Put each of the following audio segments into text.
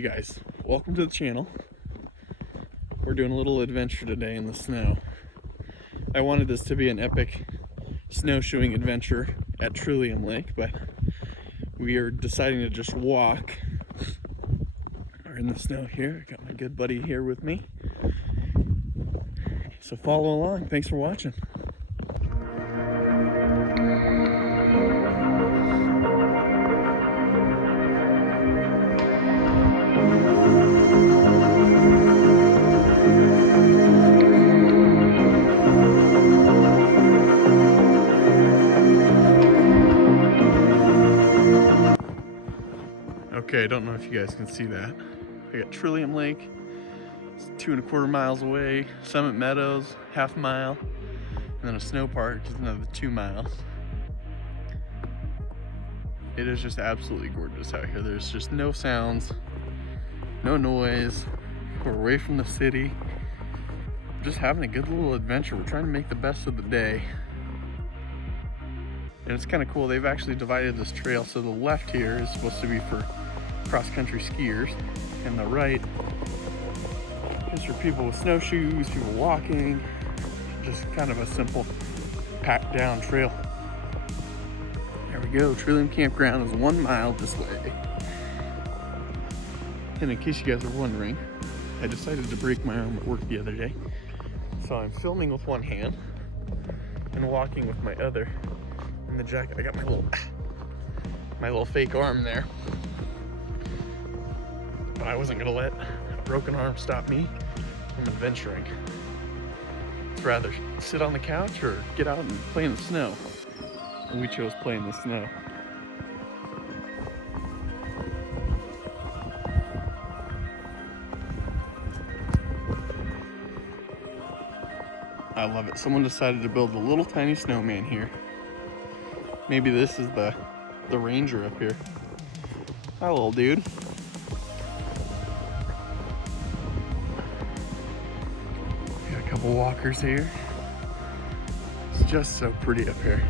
Hey guys, welcome to the channel. We're doing a little adventure today in the snow. I wanted this to be an epic snowshoeing adventure at Trillium Lake, but we are deciding to just walk. We're in the snow here. I got my good buddy here with me. So follow along. Thanks for watching. Okay, I don't know if you guys can see that. I got Trillium Lake, it's 2.25 miles away, Summit Meadows, half a mile, and then a snow park is another 2 miles. It is just absolutely gorgeous out here. There's just no sounds, no noise. We're away from the city. We're just having a good little adventure. We're trying to make the best of the day. And it's kind of cool. They've actually divided this trail. So the left here is supposed to be for cross-country skiers, and the right is for people with snowshoes, people walking, just kind of a simple packed down trail. There we go. Trillium Campground is 1 mile this way. And in case you guys are wondering, I decided to break my arm at work the other day. So I'm filming with one hand and walking with my other in the jacket. I got my little fake arm there. But I wasn't gonna let a broken arm stop me from adventuring. I'd rather sit on the couch or get out and play in the snow. And we chose play in the snow. I love it. Someone decided to build a little tiny snowman here. Maybe this is the ranger up here. Hi, little dude. Got a couple walkers here. It's just so pretty up here.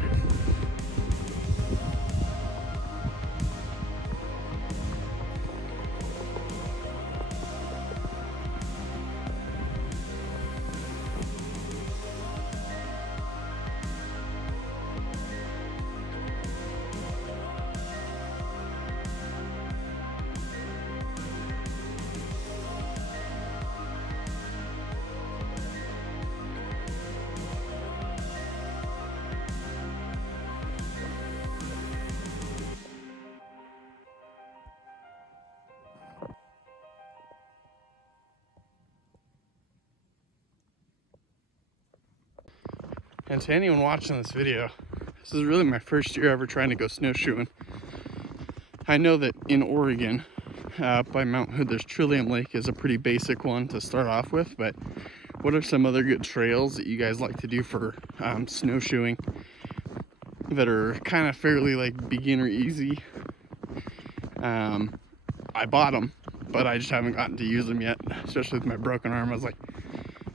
And to anyone watching this video, this is really my first year ever trying to go snowshoeing. I know that in Oregon, by Mount Hood, there's Trillium Lake is a pretty basic one to start off with, but what are some other good trails that you guys like to do for snowshoeing that are kind of fairly like beginner easy? I bought them, but I just haven't gotten to use them yet, especially with my broken arm. I was like,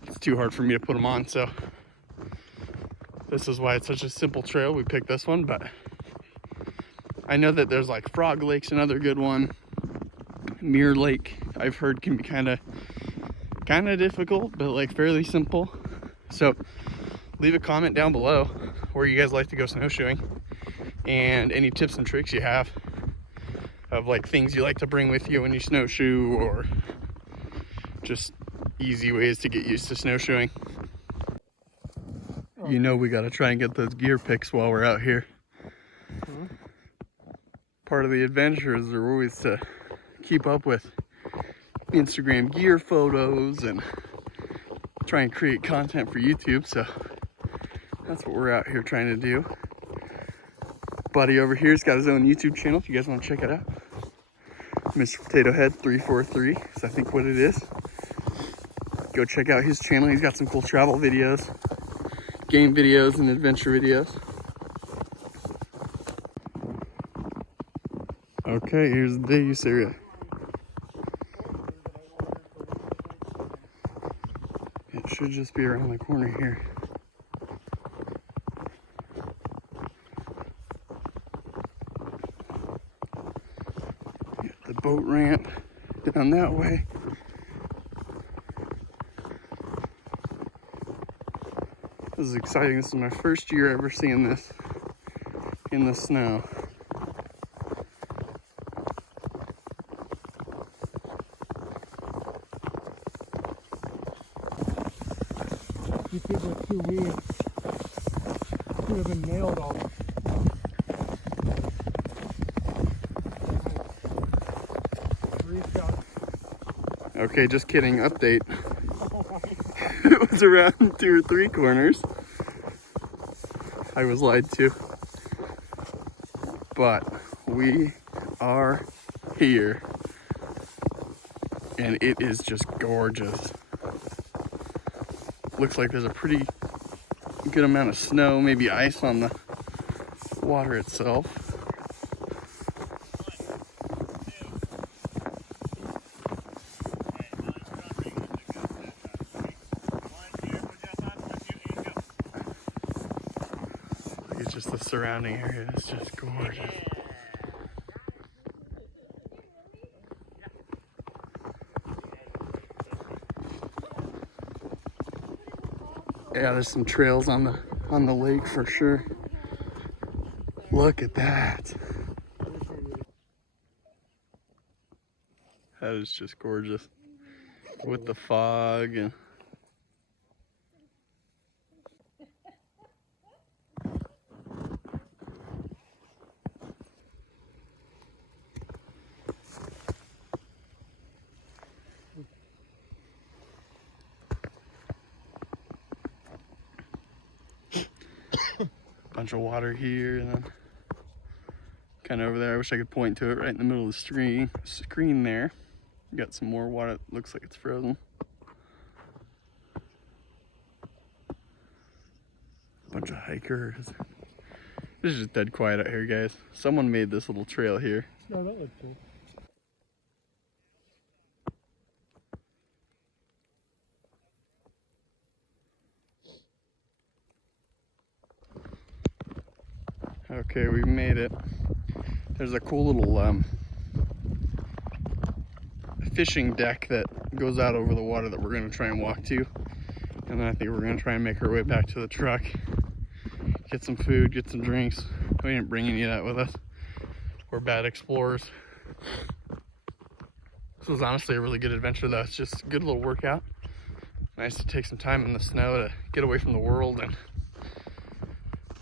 it's too hard for me to put them on, so this is why it's such a simple trail. We picked this one, but I know that there's like Frog Lake's another good one. Mirror Lake, I've heard, can be kind of difficult, but like fairly simple. So leave a comment down below where you guys like to go snowshoeing and any tips and tricks you have of like things you like to bring with you when you snowshoe, or just easy ways to get used to snowshoeing. You know we gotta try and get those gear pics while we're out here. Part of the adventures are always to keep up with Instagram gear photos and try and create content for YouTube, so that's what we're out here trying to do. Buddy over here's got his own YouTube channel if you guys want to check it out. Mr. Potato Head 343 is I think what it is. Go check out his channel. He's got some cool travel videos, game videos, and adventure videos. Okay, here's the Davis area. It should just be around the corner here. Got the boat ramp. down that way. This is exciting. This is my first year ever seeing this in the snow. You think with 2 weeks, could have been nailed all. Okay, just kidding. Update. It was around 2 or 3 corners. I was lied to. But we are here. And it is just gorgeous. Looks like there's a pretty good amount of snow, maybe ice on the water itself. It's just the surrounding area is just gorgeous. Yeah, there's some trails on the lake for sure. Look at that. That is just gorgeous. With the fog and bunch of water here, and then kind of over there. I wish I could point to it right in the middle of the screen there. Got some more water that looks like it's frozen. Bunch of hikers. This is just dead quiet out here, guys. Someone made this little trail here. No, that looks cool. Okay, we made it. There's a cool little fishing deck that goes out over the water that we're gonna try and walk to. And then I think we're gonna try and make our way back to the truck. Get some food, get some drinks. We didn't bring any of that with us. We're bad explorers. This was honestly a really good adventure though. It's just a good little workout. Nice to take some time in the snow to get away from the world and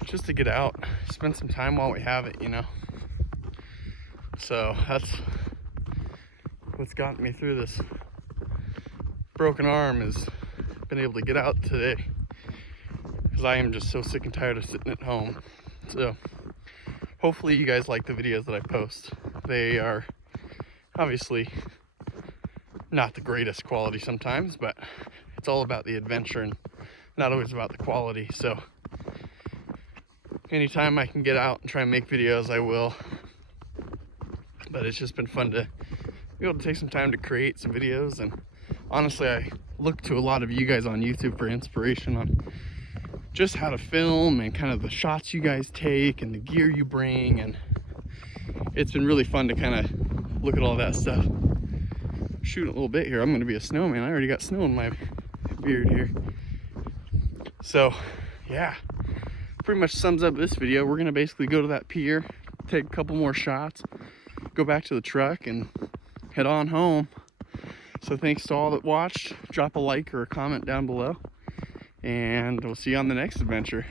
just to get out, spend some time while we have it, you know. So that's what's gotten me through this broken arm, is been able to get out today, because I am just so sick and tired of sitting at home. So hopefully you guys like the videos that I post. They are obviously not the greatest quality sometimes, but it's all about the adventure and not always about the quality. So anytime I can get out and try and make videos, I will. But it's just been fun to be able to take some time to create some videos. And honestly, I look to a lot of you guys on YouTube for inspiration on just how to film and kind of the shots you guys take and the gear you bring. And it's been really fun to kind of look at all that stuff. Shooting a little bit here. I'm going to be a snowman. I already got snow in my beard here. So yeah, pretty much sums up this video. We're gonna basically go to that pier, take a couple more shots, go back to the truck, and head on home. So thanks to all that watched. Drop a like or a comment down below, and we'll see you on the next adventure.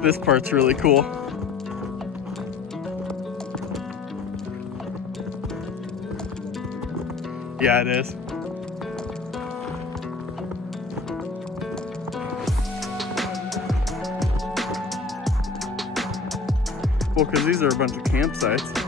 This part's really cool. Yeah, it is. Well, because these are a bunch of campsites.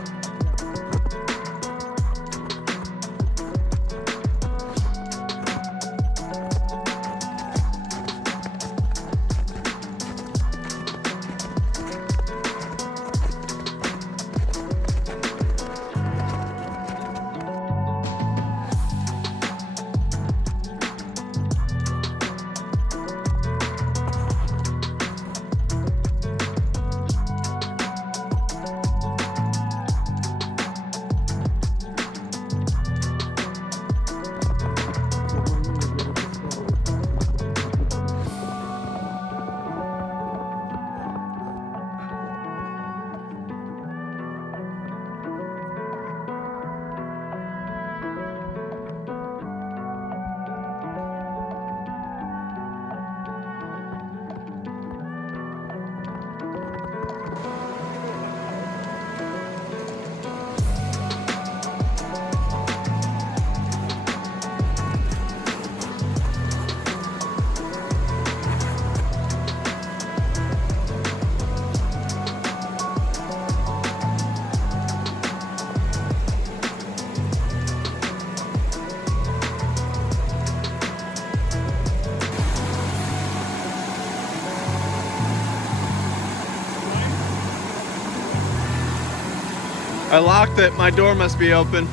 I locked it. My door must be open.